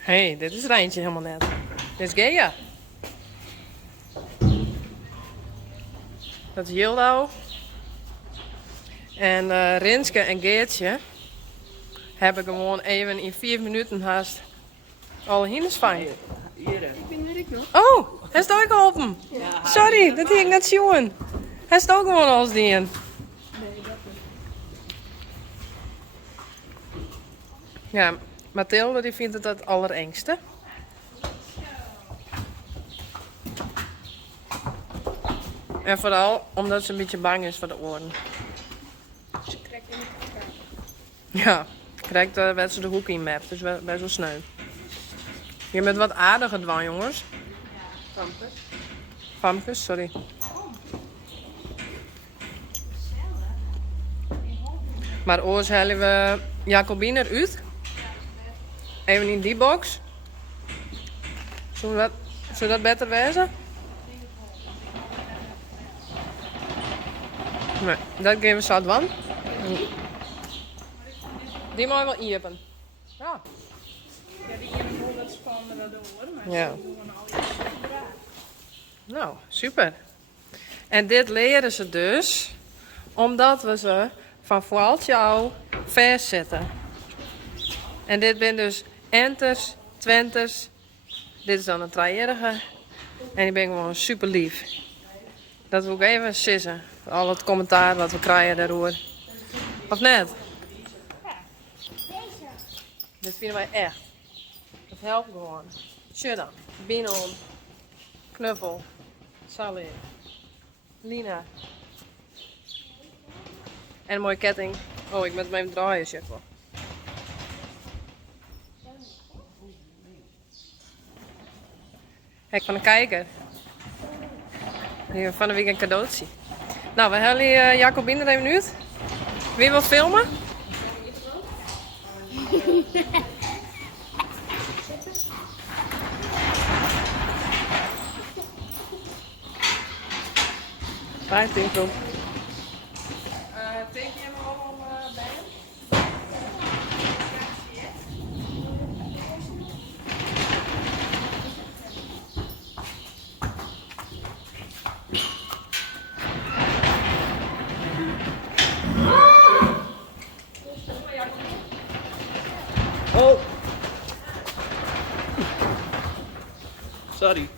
Hé, dit is Rijntje helemaal net. Dit is Gea. Dat is Jildo. En Rinske en Geertje hebben gewoon even in 4 minuten haast alle hindes fijn. Ik ben er ik nog. Oh, hij is ook open. Ja. Sorry, dat ging ik net zien. Hij is ook gewoon als die in. Nee, dat is. Ja, Mathilde die vindt het allerengste. En vooral omdat ze een beetje bang is voor de oren. Ze trekt in elkaar. Ja, krijgt werd ze de hoek in map, dus best wel sneu. Je bent wat aardiger dwan, jongens. Pampers. Famkes, sorry. Maar oors halen we Jacobine eruit. Even in die box. Zou dat beter wezen? Nee, dat geven we zout van. Die mogen wel iepen. Ja. Ja, die ene wil dat spannender door, maar Ja. ze doen al je eruit. Nou, super. En dit leren ze dus omdat we ze van vooraltje vers zetten. En dit zijn dus enters, twenters. Dit is dan een trajerige. En die ben gewoon super lief. Dat wil ik even sissen. Al het commentaar wat we krijgen daarover. Of net? Dit vinden wij echt. Dat helpt gewoon. Shut dan. Binon. Knuffel. Sally. Lina. En een mooie ketting. Oh, ik met mijn draaien zeg wel. Hek van de kijker. Hier van de week een cadeautje. Nou, we hebben Jacobine er even uit. Wie wil filmen? Waar is het in? Teken je hem al bij hem? Oh! Sorry.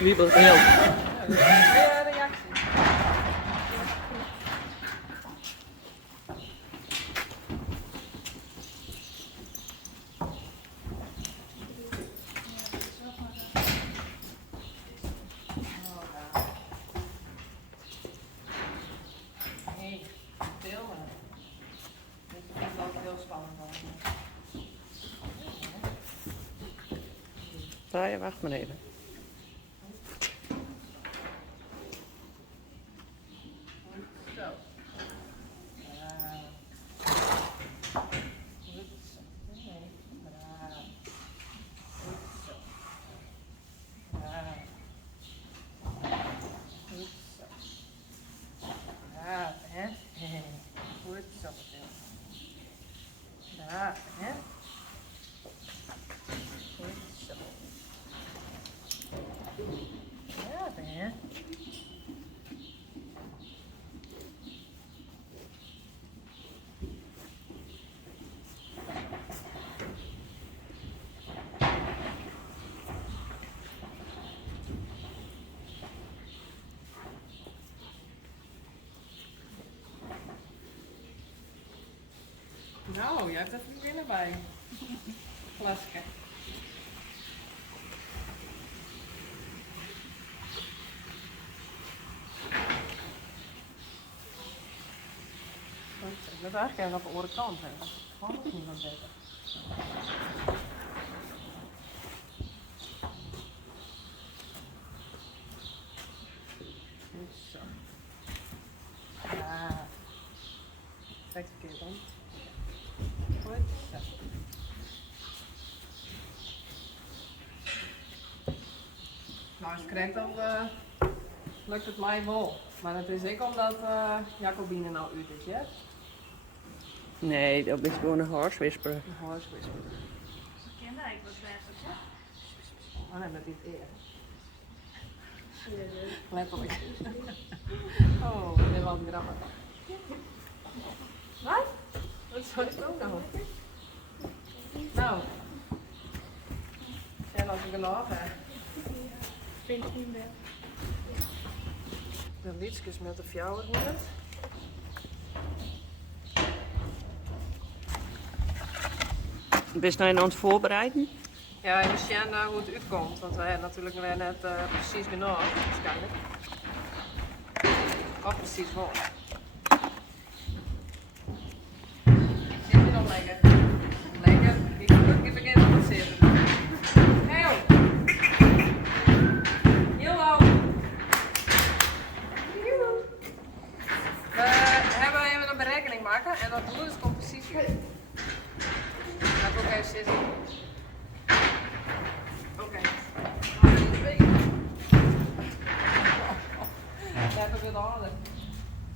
Wie wil helpen? Reactie. Nee, filmen. Dit is altijd heel spannend. Ja, wacht maar even. Zo. Goed zo. Nee, braaf. Goed zo. Braaf. Goed zo. Braaf, hè? Goed zo. Braaf, hè? Goed zo. Braaf, hè? Nou, jij hebt er vriendinnen bij. Klasje. Ik wil eigenlijk even op de andere kant hebben. Gewoon nog niemand beter. Goed zo. Ja. Kijk een keer dan. Goed zo. Nou, als je krijgt dan lukt het mij wel. Maar het is ook omdat Jacobine nou uit is, ja? Nee, dat is gewoon een horse whisperer. Een horse whisperer. Ken dat? lijkt wat beter. Oh nee, dat is eer. Letterlijk. Oh, dat is wel grappig. Wat? Wat is het ook nou? Nou. En als ik er nog heb. Vind ik niet meer. De liedjes met de fjouwerhonderd. Best nou aan het voorbereiden? Ja, en we zien hoe het uitkomt, want wij hebben natuurlijk weer net precies genoeg, waarschijnlijk. Of precies wel. Zit je nog lekker? Lekker? Ik begin al te zitten. Heel! Hallo! We hebben even een berekening maken en dat doel is komt precies hier. Laat ik ook even zitten. Oké. Dat heb ik het halen.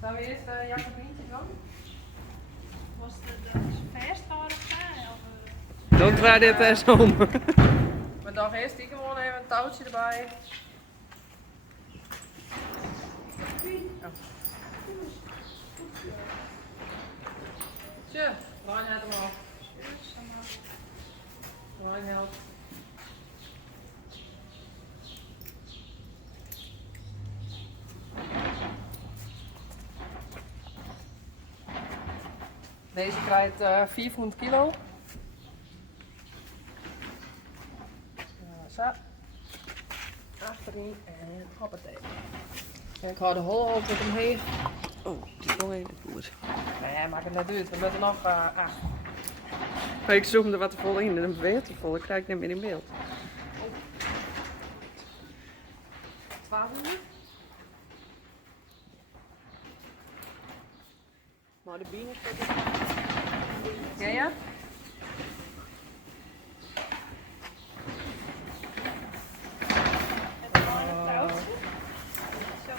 Zullen we eerst Jacobientje doen? Was het verst of Dat waar dit is om. Maar dan eerst die gewoon even een touwtje erbij. Oh. Tje, Rijn gaat hem af. Rijn helpt. Deze krijgt 400 kilo. Zo. Achterin en hoppatee. En ik hou de hol open omheen. Oh, die is wel even goed. Nee, maak het net uit. We moeten nog 8. Maar ik zoek er wat vol in en dan beweegt het vol. Ik krijg het niet meer in beeld. 1200. Maar de bienen Ja, ja? Het is gewoon een touwtje. Zo.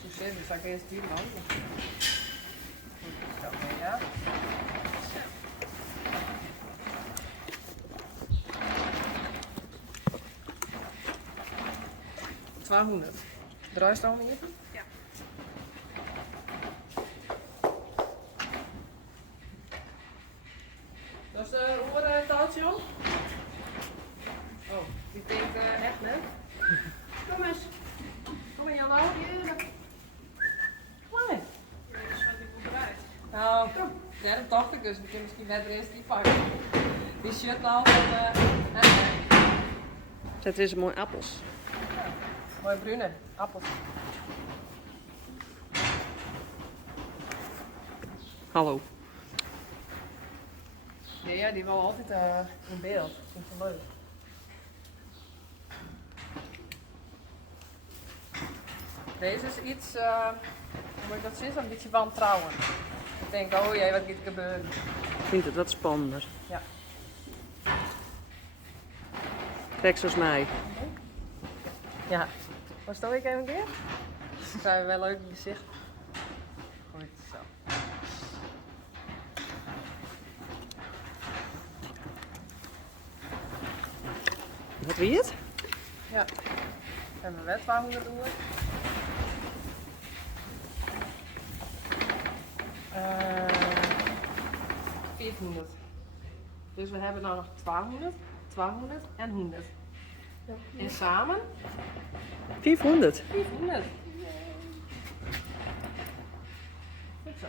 Zo zit, dus zal ik eerst die man. Oké, ja. $200. Draai je dan hier? Ja. Dat is de andere touwtje om. Oh, die denkt echt net. Kom eens. Kom in, Jan. Kom maar. Dat is wat ik gebruik. Nou, ja, dat dacht ik dus. We kunnen misschien net eerst die pakken. Die shirt nou van Het is mooi appels. mooi bruine appels. Hallo. Ja, die wil altijd in beeld. Dat vind ik wel leuk. Deze is iets, hoe moet ik dat zeggen, een beetje wantrouwen. Ik denk, oh jee, wat gaat er gebeuren? Ik vind het wat spannender. Ja. Kijk zoals mij. Ja. Wat stel ik even een keer? Dat zijn wel leuk gezicht. Goed, zo. Wat wie het? Ja. Hebben we 200 doen. 400. Dus we hebben dan nog 200, 200 en 100. En samen 500. 400. Goed zo.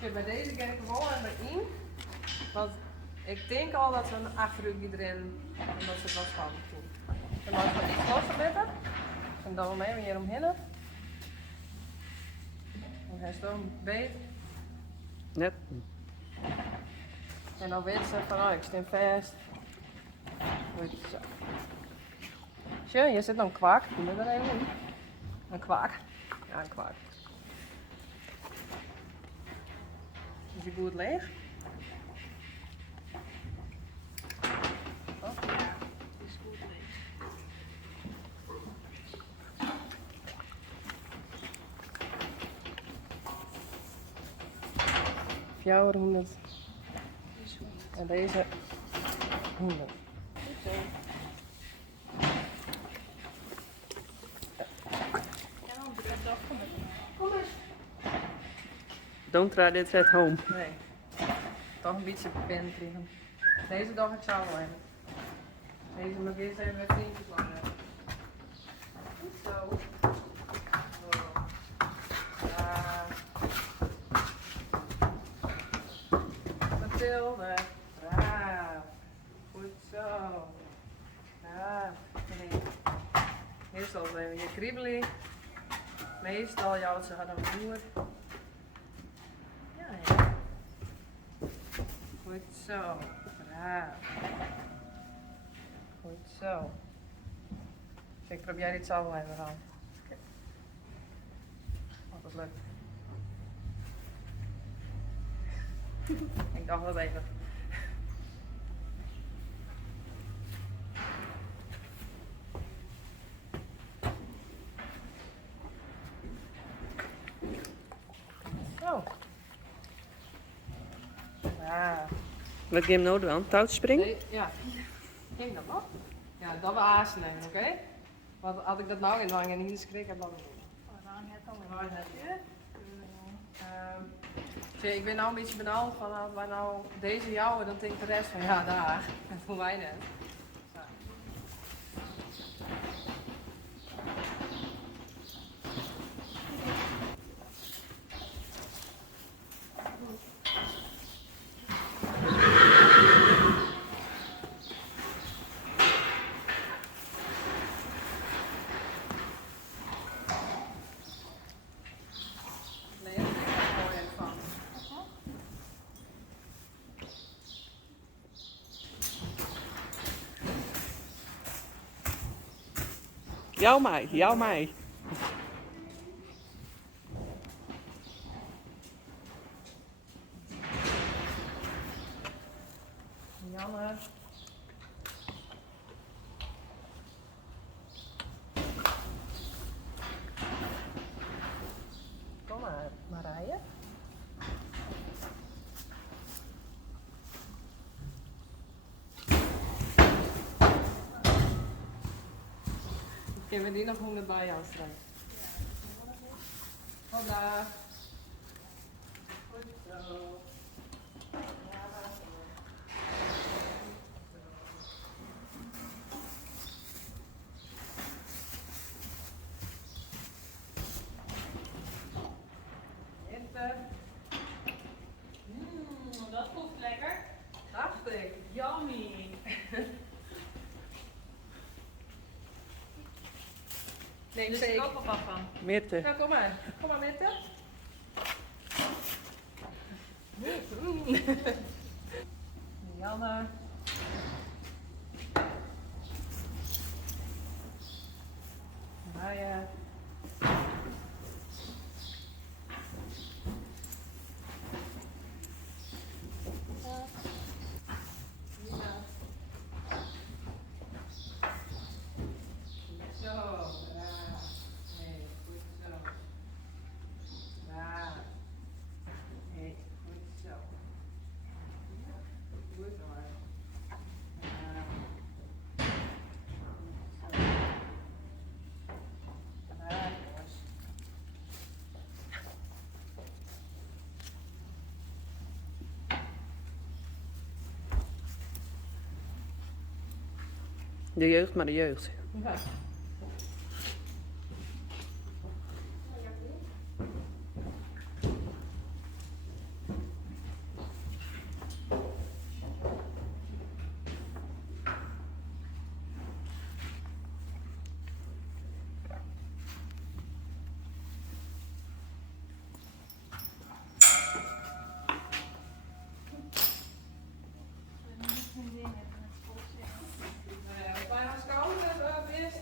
Dus bij deze ga ik er wel even in. Want ik denk al dat we een achterhoekje erin, omdat ze het wat spannend doen. Dan maken we iets losser beter. En dan nemen we hier omheen. Dan hij is zo beet. Net. En dan weet ze van, oh, ik stem vast. Goed zo. Tje, hier zit nog een kwaak. Doe er even in. Een kwaak. Ja, een kwaak. Is je goed leeg? Oh. Het is goed leeg. 400. En deze 100. Zo. Ja, dan doe ik het afkomen. Don't try this at home. Nee. Toch een beetje pen krijgen. Deze dag ik zou wel hebben. Deze moet ik eerst even met vriendjes langer. Zo. Zo. Ja. Mathilde. Braaf. Goed zo. Ja. Nee. Meestal zijn we hier kriebelie. Meestal jouwt ze hadden een moer. Ja, ja. Goed zo. Braaf. Goed zo. Ik probeer dit zo wel even aan. Oh, dat lukt. Ik dacht dat even. Zo. Ja. Wat ga je hem nou doen? Touwtje springen? Nee, ja. Ging dat nog? Ja, dat we aasen nemen, oké? Want had ik dat nou in lang en niet schrik, heb ik dat niet. Ik ben nou een beetje benauwd van als wij nou deze jouwen, dan denkt de rest van ja, daar. En voor wij net. Zo. Nee, dat is er mooi even van. Jou mij. Janne. Kom maar, Marije. Kunnen we die nog 100 bij jou strijden? Vandaag. Goed zo. Dat proeft lekker. Dacht ik. Yummy. Nee, Dus zeker. er ook nog wat van. Mitte. Nou, kom maar. Kom maar, Mitte. Janne. Marije. Nina. Goed zo. Braaf. Nee, goed zo. Braaf. Nee, goed zo. Goed hoor. Braaf. Goed zo. Braaf, jongens. De jeugd, maar de jeugd. Ja. Bijna koud, best.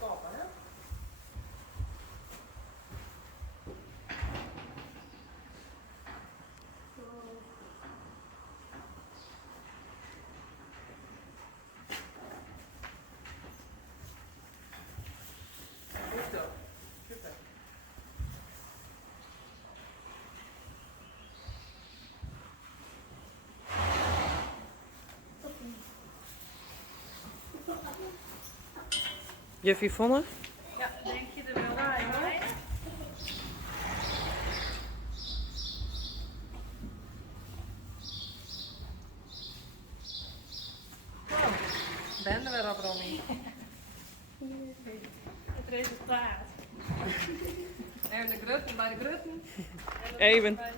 koppen, hè? Goed zo. Super. Juf Yvonne? Ja, denk je er wel bij? Ben er weer op, Ronnie. Het resultaat. En de grutten bij de grutten. Even. Bij